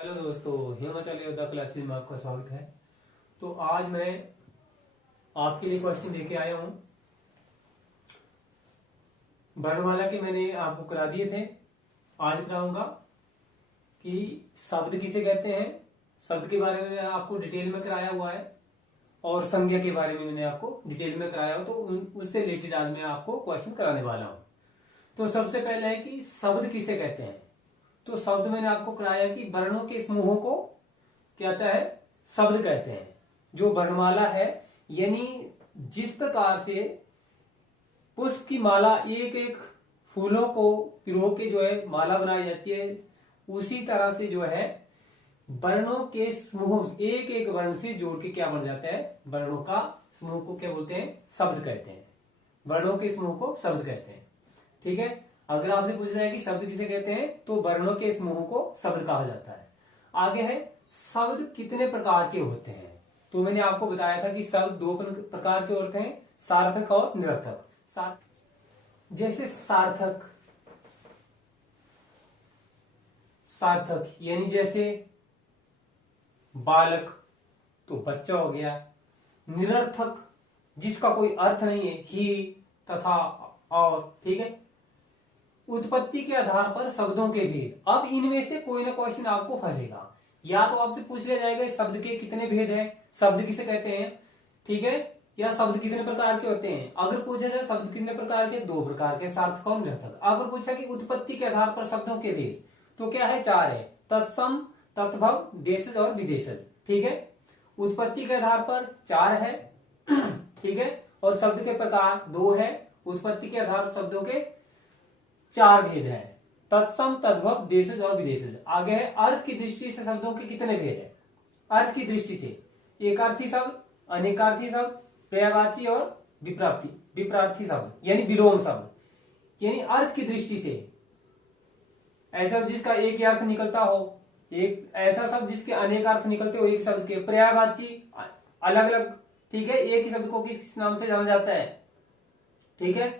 Hello दोस्तों, हिमाचल योद्धा classes में आपका स्वागत है। तो आज मैं आपके लिए क्वेश्चन लेके आया हूं। वर्णमाला के मैंने आपको करा दिए थे, आज कराऊंगा कि शब्द किसे कहते हैं। शब्द के बारे में आपको डिटेल में कराया हुआ है और संज्ञा के बारे में मैंने आपको डिटेल में कराया हो, तो उससे रिलेटेड आज मैं आपको क्वेश्चन कराने वाला हूं। तो सबसे पहले है कि शब्द किसे कहते हैं। तो शब्द मैंने आपको कराया कि वर्णों के समूहों को क्या कहता है, शब्द कहते हैं। जो वर्णमाला है, यानी जिस प्रकार से पुष्प की माला एक एक फूलों को पिरो के जो है माला बनाई जाती है, उसी तरह से जो है वर्णों के समूह एक एक वर्ण से जोड़ के क्या बन जाता है, वर्णों का समूह को क्या बोलते हैं, शब्द कहते हैं। वर्णों के समूह को शब्द कहते हैं। ठीक है, अगर आपसे पूछना है कि शब्द किसे कहते हैं, तो वर्णों के समूह को शब्द कहा जाता है। आगे है शब्द कितने प्रकार के होते हैं। तो मैंने आपको बताया था कि शब्द दो प्रकार के होते हैं, सार्थक और निरर्थक। जैसे सार्थक, सार्थक यानी जैसे बालक तो बच्चा हो गया। निरर्थक जिसका कोई अर्थ नहीं है, ही, तथा, और। ठीक है, उत्पत्ति के आधार पर शब्दों के भेद। अब इनमें से कोई ना क्वेश्चन आपको फंसेगा, या तो आपसे पूछ लिया जाएगा शब्द के कितने भेद हैं, शब्द किसे कहते हैं, ठीक है, या शब्द कितने प्रकार के होते हैं। अगर पूछा जाए शब्द कितने प्रकार के, दो प्रकार के, सार्थक और निरर्थक। अगर पूछा कि उत्पत्ति के आधार पर शब्दों के भेद, तो क्या है, चार है, तत्सम, तत्भव, देशज और विदेशज। ठीक है, उत्पत्ति के आधार पर चार है, ठीक है, और शब्द के प्रकार दो है। उत्पत्ति के आधार पर शब्दों के चार भेद है, तत्सम, तद्भव, देशज और विदेशज। आगे है अर्थ की दृष्टि से शब्दों के कितने भेद है। अर्थ की दृष्टि से एकार्थी शब्द, अनेकार्थी शब्द, पर्यायवाची और विपरार्थी शब्द यानी विलोम शब्द। यानी अर्थ की दृष्टि से ऐसा जिसका एक ही अर्थ निकलता हो, एक ऐसा शब्द जिसके अनेक अर्थ निकलते हो एक शब्द के। पर्यायवाची अलग अलग, ठीक है, एक ही शब्द को किस नाम से जाना जाता है। ठीक है,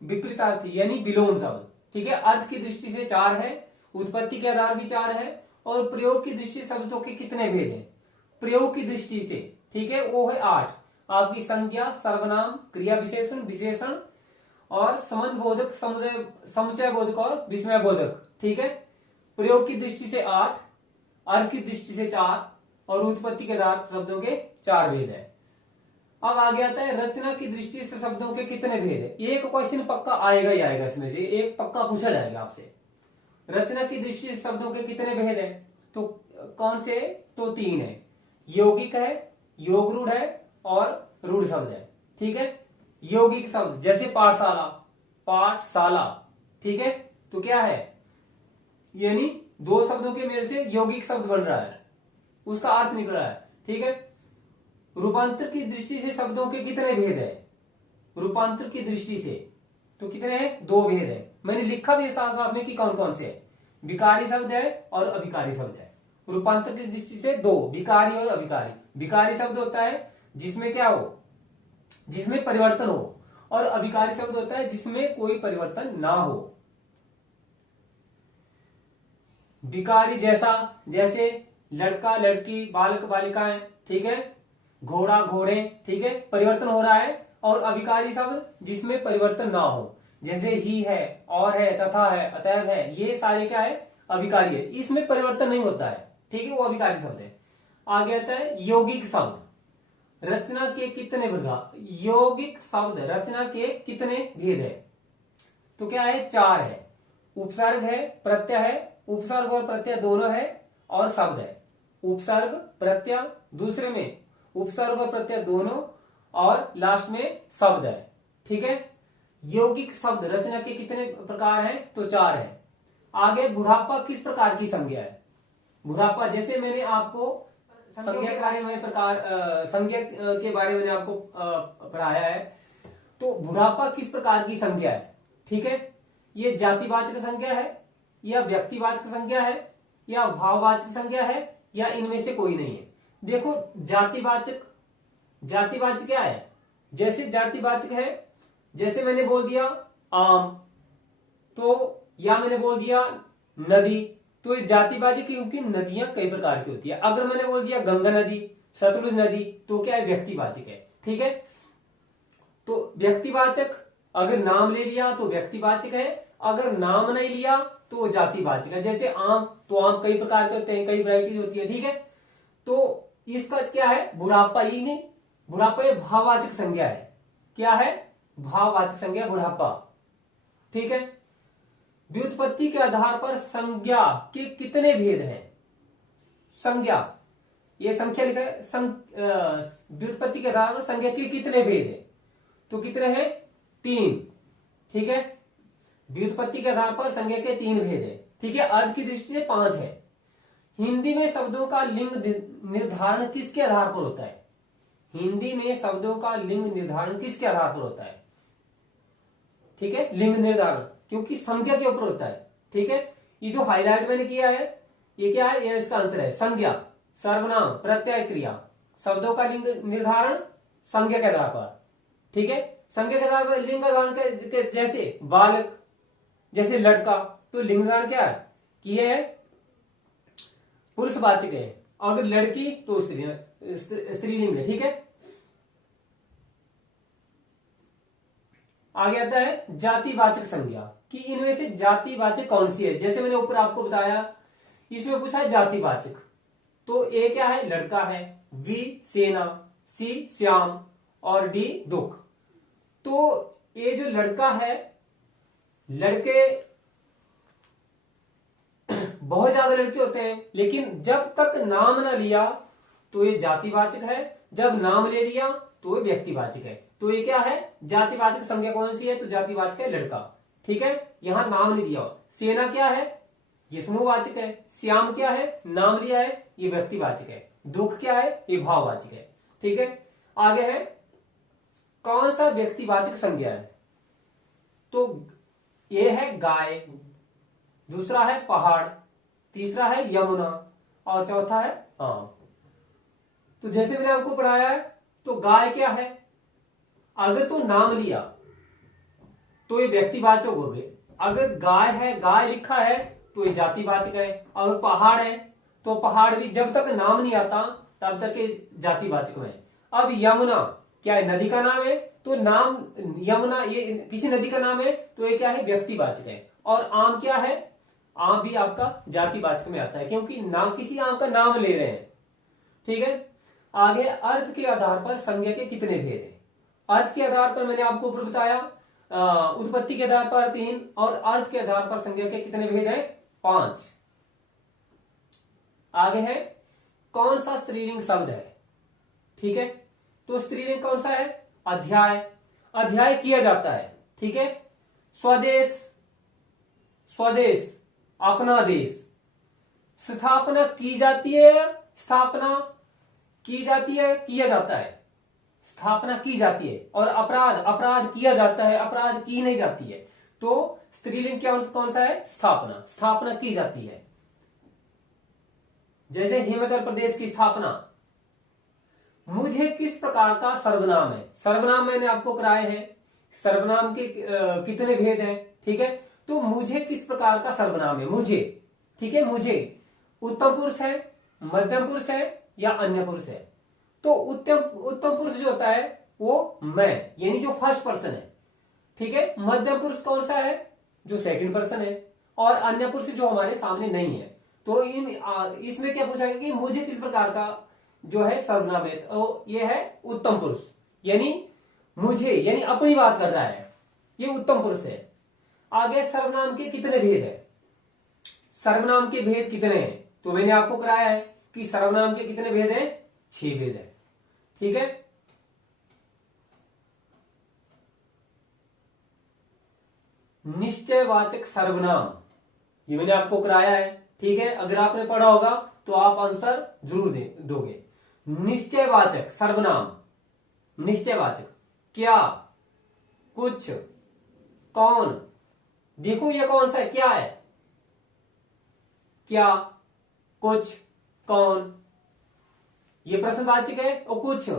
विपरीतार्थी यानी विलोम शब्द। ठीक है, अर्थ की दृष्टि से चार है, उत्पत्ति के आधार भी चार है, और प्रयोग की दृष्टि से शब्दों के कितने भेद हैं, प्रयोग की दृष्टि से, ठीक है, वो है आठ। आपकी संज्ञा, सर्वनाम, क्रिया विशेषण, विशेषण और संबंध बोधक, समुचय बोधक और विस्मय बोधक। ठीक है, प्रयोग की दृष्टि से आठ, अर्थ की दृष्टि से चार, और उत्पत्ति के आधार शब्दों के चार भेद है। अब आगे आता है रचना की दृष्टि से शब्दों के कितने भेद है। एक क्वेश्चन पक्का आएगा ही आएगा, इसमें से एक पक्का पूछा जाएगा आपसे। रचना की दृष्टि से शब्दों के कितने भेद है, तो कौन से, तो तीन है, यौगिक है, योगरूढ़ है और रूढ़ शब्द है। ठीक है, यौगिक शब्द जैसे पाठशाला, पाठशाला, ठीक है, तो क्या है, यानी दो शब्दों के मेल से यौगिक शब्द बन रहा है, उसका अर्थ निकल रहा है। ठीक है, रूपांतर की दृष्टि से शब्दों के कितने भेद है, रूपांतर की दृष्टि से तो कितने हैं, दो भेद है। मैंने लिखा भी साफ साफ में कि कौन कौन से है, विकारी शब्द है और अभिकारी शब्द है। रूपांतर की दृष्टि से दो, विकारी और अभिकारी। विकारी शब्द होता है जिसमें क्या हो, जिसमें परिवर्तन हो, और अभिकारी शब्द होता है जिसमें कोई परिवर्तन ना हो। विकारी जैसे लड़का लड़की, बालक बालिकाएं, ठीक है, घोड़ा घोड़े, ठीक है, परिवर्तन हो रहा है। और अभिकारी शब्द जिसमें परिवर्तन ना हो, जैसे ही है, और है, तथा है, अतएव है, ये सारे क्या है, अभिकारी है, इसमें परिवर्तन नहीं होता है। ठीक है, वो अभिकारी शब्द है। आगे आता है यौगिक शब्द, रचना के कितने प्रकार, यौगिक शब्द रचना के कितने भेद है, तो क्या है, चार है, उपसर्ग है, प्रत्यय है, उपसर्ग और प्रत्यय दोनों है, और शब्द है। उपसर्ग प्रत्यय, दूसरे में उपसर्ग और प्रत्यय दोनों, और लास्ट में शब्द है। ठीक है, यौगिक शब्द रचना के कितने प्रकार हैं, तो चार है। आगे बुढ़ापा किस प्रकार की संज्ञा है। बुढ़ापा जैसे मैंने आपको संज्ञा के बारे में संज्ञा के बारे में आपको पढ़ाया है, तो बुढ़ापा किस प्रकार की संज्ञा है। ठीक है, ये जातिवाचक संज्ञा है, या व्यक्तिवाचक संज्ञा है, या भाववाचक संज्ञा है, या इनमें से कोई नहीं है। देखो जातिवाचक, जातिवाचक क्या है, जैसे जातिवाचक है, जैसे मैंने बोल दिया आम, तो या मैंने बोल दिया नदी, तो ये जातिवाचक क्योंकि नदियां कई प्रकार की होती है। अगर मैंने बोल दिया गंगा नदी, सतलुज नदी, तो क्या है, व्यक्तिवाचक है। ठीक है, तो व्यक्तिवाचक, अगर नाम ले लिया तो व्यक्तिवाचक है, अगर नाम नहीं लिया तो वो जातिवाचक है। जैसे आम, तो आम कई प्रकार के होते हैं, कई वैरायटीज होती है। ठीक है, तो इसका क्या है, बुढ़ापा ही नहीं, बुढ़ापा ये भाववाचक संज्ञा है। क्या है, भाववाचक संज्ञा बुढ़ापा। ठीक है, व्युत्पत्ति के आधार पर संज्ञा के कितने भेद हैं? संज्ञा, ये संख्या लिखा है, व्युत्पत्ति के आधार पर संज्ञा के कितने भेद हैं? तो कितने हैं? 3। ठीक है, व्युत्पत्ति के आधार पर संज्ञा के 3 भेद हैं। ठीक है, अर्थ की दृष्टि से 5 है। हिंदी में शब्दों का लिंग निर्धारण किसके आधार पर होता है? हिंदी में शब्दों का लिंग निर्धारण किसके आधार पर होता है? ठीक है, लिंग निर्धारण क्योंकि संज्ञा के ऊपर होता है। ठीक है, ये जो हाईलाइट मैंने किया है, ये क्या है, ये इसका आंसर है। संज्ञा, सर्वनाम, प्रत्यय, क्रिया, शब्दों का लिंग निर्धारण संज्ञा के आधार पर। ठीक है, संज्ञा के आधार पर लिंग निर्धारण, जैसे बालक, जैसे लड़का, तो लिंग निर्धारण क्या है कि यह है पुरुषवाचक है। अगर लड़की तो स्त्रीलिंग है। ठीक है, आगे आता है जातिवाचक संज्ञा कि इनमें से जातिवाचक कौन सी है। जैसे मैंने ऊपर आपको बताया, इसमें पूछा है जातिवाचक, तो ए क्या है, लड़का है, बी सेना, सी श्याम और डी दुख। तो ये जो लड़का है, लड़के बहुत ज्यादा लड़के होते हैं, लेकिन जब तक नाम ना लिया तो ये जातिवाचक है, जब नाम ले लिया तो ये व्यक्तिवाचक है। तो ये क्या है, जातिवाचक संज्ञा कौन सी है? तो जातिवाचक है लड़का। ठीक है, यहां नाम नहीं दिया। सेना क्या है, ये समूहवाचक है। श्याम क्या है, नाम लिया है, ये व्यक्तिवाचक है। दुख क्या है, ये भाववाचक है। ठीक है, आगे है कौन सा व्यक्तिवाचक संज्ञा है? तो ये है गाय, दूसरा है पहाड़, तीसरा है यमुना और चौथा है आम। तो जैसे मैंने आपको पढ़ाया है, तो गाय क्या है, अगर तो नाम लिया तो ये व्यक्तिवाचक हो गए। अगर गाय है, गाय लिखा है, तो ये जातिवाचक है। अगर पहाड़ है तो पहाड़ भी जब तक नाम नहीं आता तब तक ये जातिवाचक में। अब यमुना क्या है, नदी का नाम है, तो नाम यमुना ये किसी नदी का नाम है, तो ये क्या है, व्यक्तिवाचक है। और आम क्या है, आम भी आपका जातिवाचक में आता है क्योंकि नाम, किसी आम का नाम ले रहे हैं। ठीक है, आगे अर्थ के आधार पर संज्ञा के कितने भेद हैं? अर्थ के आधार पर मैंने आपको ऊपर बताया, उत्पत्ति के आधार पर 3 और अर्थ के आधार पर संज्ञा के कितने भेद हैं? 5। आगे है कौन सा स्त्रीलिंग शब्द है? ठीक है, तो स्त्रीलिंग कौन सा है? अध्याय, अध्याय किया जाता है। ठीक है, स्वदेश, स्वदेश, अपना देश। स्थापना की जाती है, स्थापना की जाती है, किया जाता है। स्थापना की जाती है। और अपराध, अपराध किया जाता है, अपराध की नहीं जाती है। तो स्त्रीलिंग क्या कौन सा है? स्थापना, स्थापना की जाती है। जैसे हिमाचल प्रदेश की स्थापना। मुझे किस प्रकार का सर्वनाम है? सर्वनाम मैंने आपको कराए हैं, सर्वनाम के कितने भेद हैं। ठीक है, तो मुझे किस प्रकार का सर्वनाम है? मुझे, ठीक है, मुझे उत्तम पुरुष है, मध्यम पुरुष है या अन्य पुरुष है? तो उत्तम पुरुष जो होता है वो मैं, यानी जो फर्स्ट पर्सन है। ठीक है, मध्यम पुरुष कौन सा है? जो सेकंड पर्सन है। और अन्य पुरुष जो हमारे सामने नहीं है। तो इसमें क्या पूछा गया कि मुझे किस प्रकार का जो है सर्वनाम है? तो ये है उत्तम पुरुष, यानी मुझे, यानी अपनी बात कर रहा है, ये उत्तम पुरुष है। आगे सर्वनाम के कितने भेद है? सर्वनाम के भेद कितने हैं? तो मैंने आपको कराया है कि सर्वनाम के कितने भेद हैं? 6 भेद है। ठीक है, निश्चयवाचक सर्वनाम, ये मैंने आपको कराया है। ठीक है, अगर आपने पढ़ा होगा तो आप आंसर जरूर दोगे। निश्चयवाचक सर्वनाम, निश्चयवाचक क्या, कुछ, कौन। देखो ये कौन सा है, क्या है? क्या, कुछ, कौन, ये प्रश्नवाचक है। और कुछ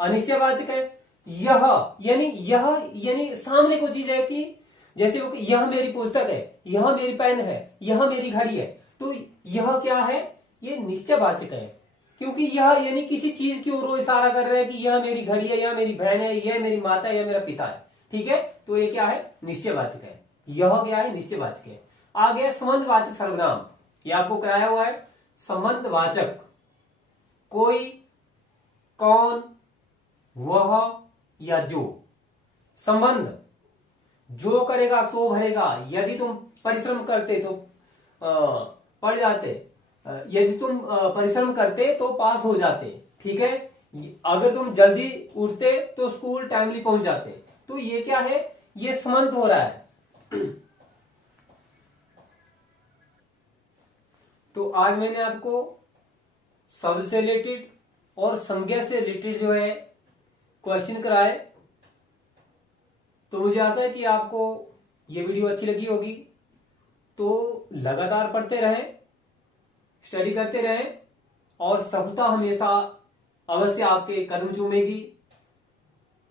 अनिश्चयवाचक है। यह यानी सामने को चीज है कि जैसे वो, यह मेरी पुस्तक है, यह मेरी पेन है, यह मेरी घड़ी है। तो यह क्या है, ये निश्चयवाचक है, क्योंकि यह यानी किसी चीज की ओर इशारा कर रहा है कि यह मेरी घड़ी है, यह मेरी बहन है, यह मेरी माता है, यह मेरा पिता है। ठीक है, तो ये क्या है, निश्चयवाचक है। यह क्या है, निश्चयवाचक है। आ गया संबंधवाचक सर्वनाम, ये आपको कराया हुआ है। संबंधवाचक, कोई, कौन, वह या जो। संबंध, जो करेगा सो भरेगा। यदि तुम परिश्रम करते तो पढ़ जाते, यदि तुम परिश्रम करते तो पास हो जाते। ठीक है, अगर तुम जल्दी उठते तो स्कूल टाइमली पहुंच जाते। तो ये क्या है, ये संबंध हो रहा है। तो आज मैंने आपको शब्द से रिलेटेड और संज्ञा से रिलेटेड जो है क्वेश्चन कराए। तो मुझे आशा है कि आपको ये वीडियो अच्छी लगी होगी। तो लगातार पढ़ते रहें, स्टडी करते रहें, और सफलता हमेशा अवश्य आपके कदम चूमेगी।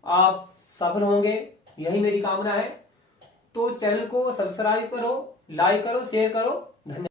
आप सफल होंगे, यही मेरी कामना है। तो चैनल को सब्सक्राइब करो, लाइक करो, शेयर करो। धन्यवाद।